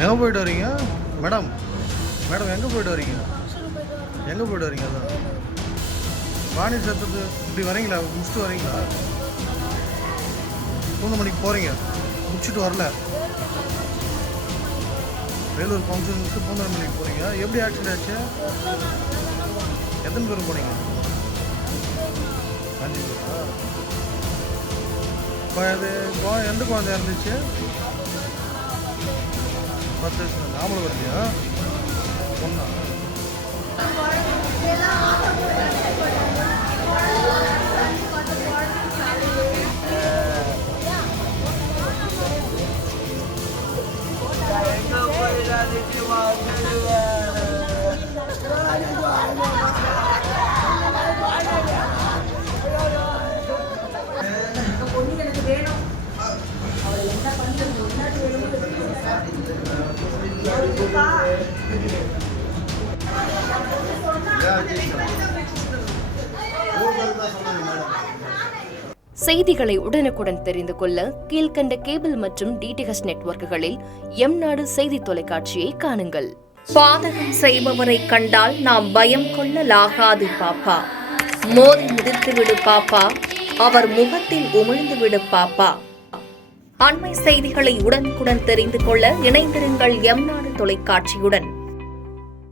எங்கே போயிட்டு வரீங்க மேடம்? மேடம் எங்கே போயிட்டு வரீங்க? எங்கே போயிட்டு வரீங்க? அதான் வாணி சத்துக்கு இப்படி வரீங்களா? முடிச்சுட்டு வரீங்களா? பூந்தமல்லிக்கு போகிறீங்க, முடிச்சுட்டு வரல. வேலூர் ஃபங்க்ஷனுக்கு பூந்தமல்லிக்கு போகிறீங்க. எப்படி ஆக்சிடென்ட் ஆச்சு? எத்தனை பேர் போனீங்க? 5 பேரா? அது எந்த குழந்தை இருந்துச்சு? 10 வயசு ஆம்பளை வரலையா? பொண்ணா? செய்திகளை உடனுக்குடன் தெரிந்து கொள்ள கீழ்கண்ட கேபிள் மற்றும் டிடிஎச் நெட்வொர்க்குகளில் எம்நாடு செய்தி தொலைக்காட்சியை காணுங்கள். பாதகம் செய்பவரை கண்டால் நாம் பயம் கொள்ளலாகாது பாப்பா. மோதி மிதித்துவிடு பாப்பா, அவர் முகத்தில் உமிழ்ந்துவிடு பாப்பா. அண்மை செய்திகளை உடனுக்குடன் தெரிந்து கொள்ள இணைந்திருங்கள் எம்நாடு தொலைக்காட்சியுடன்.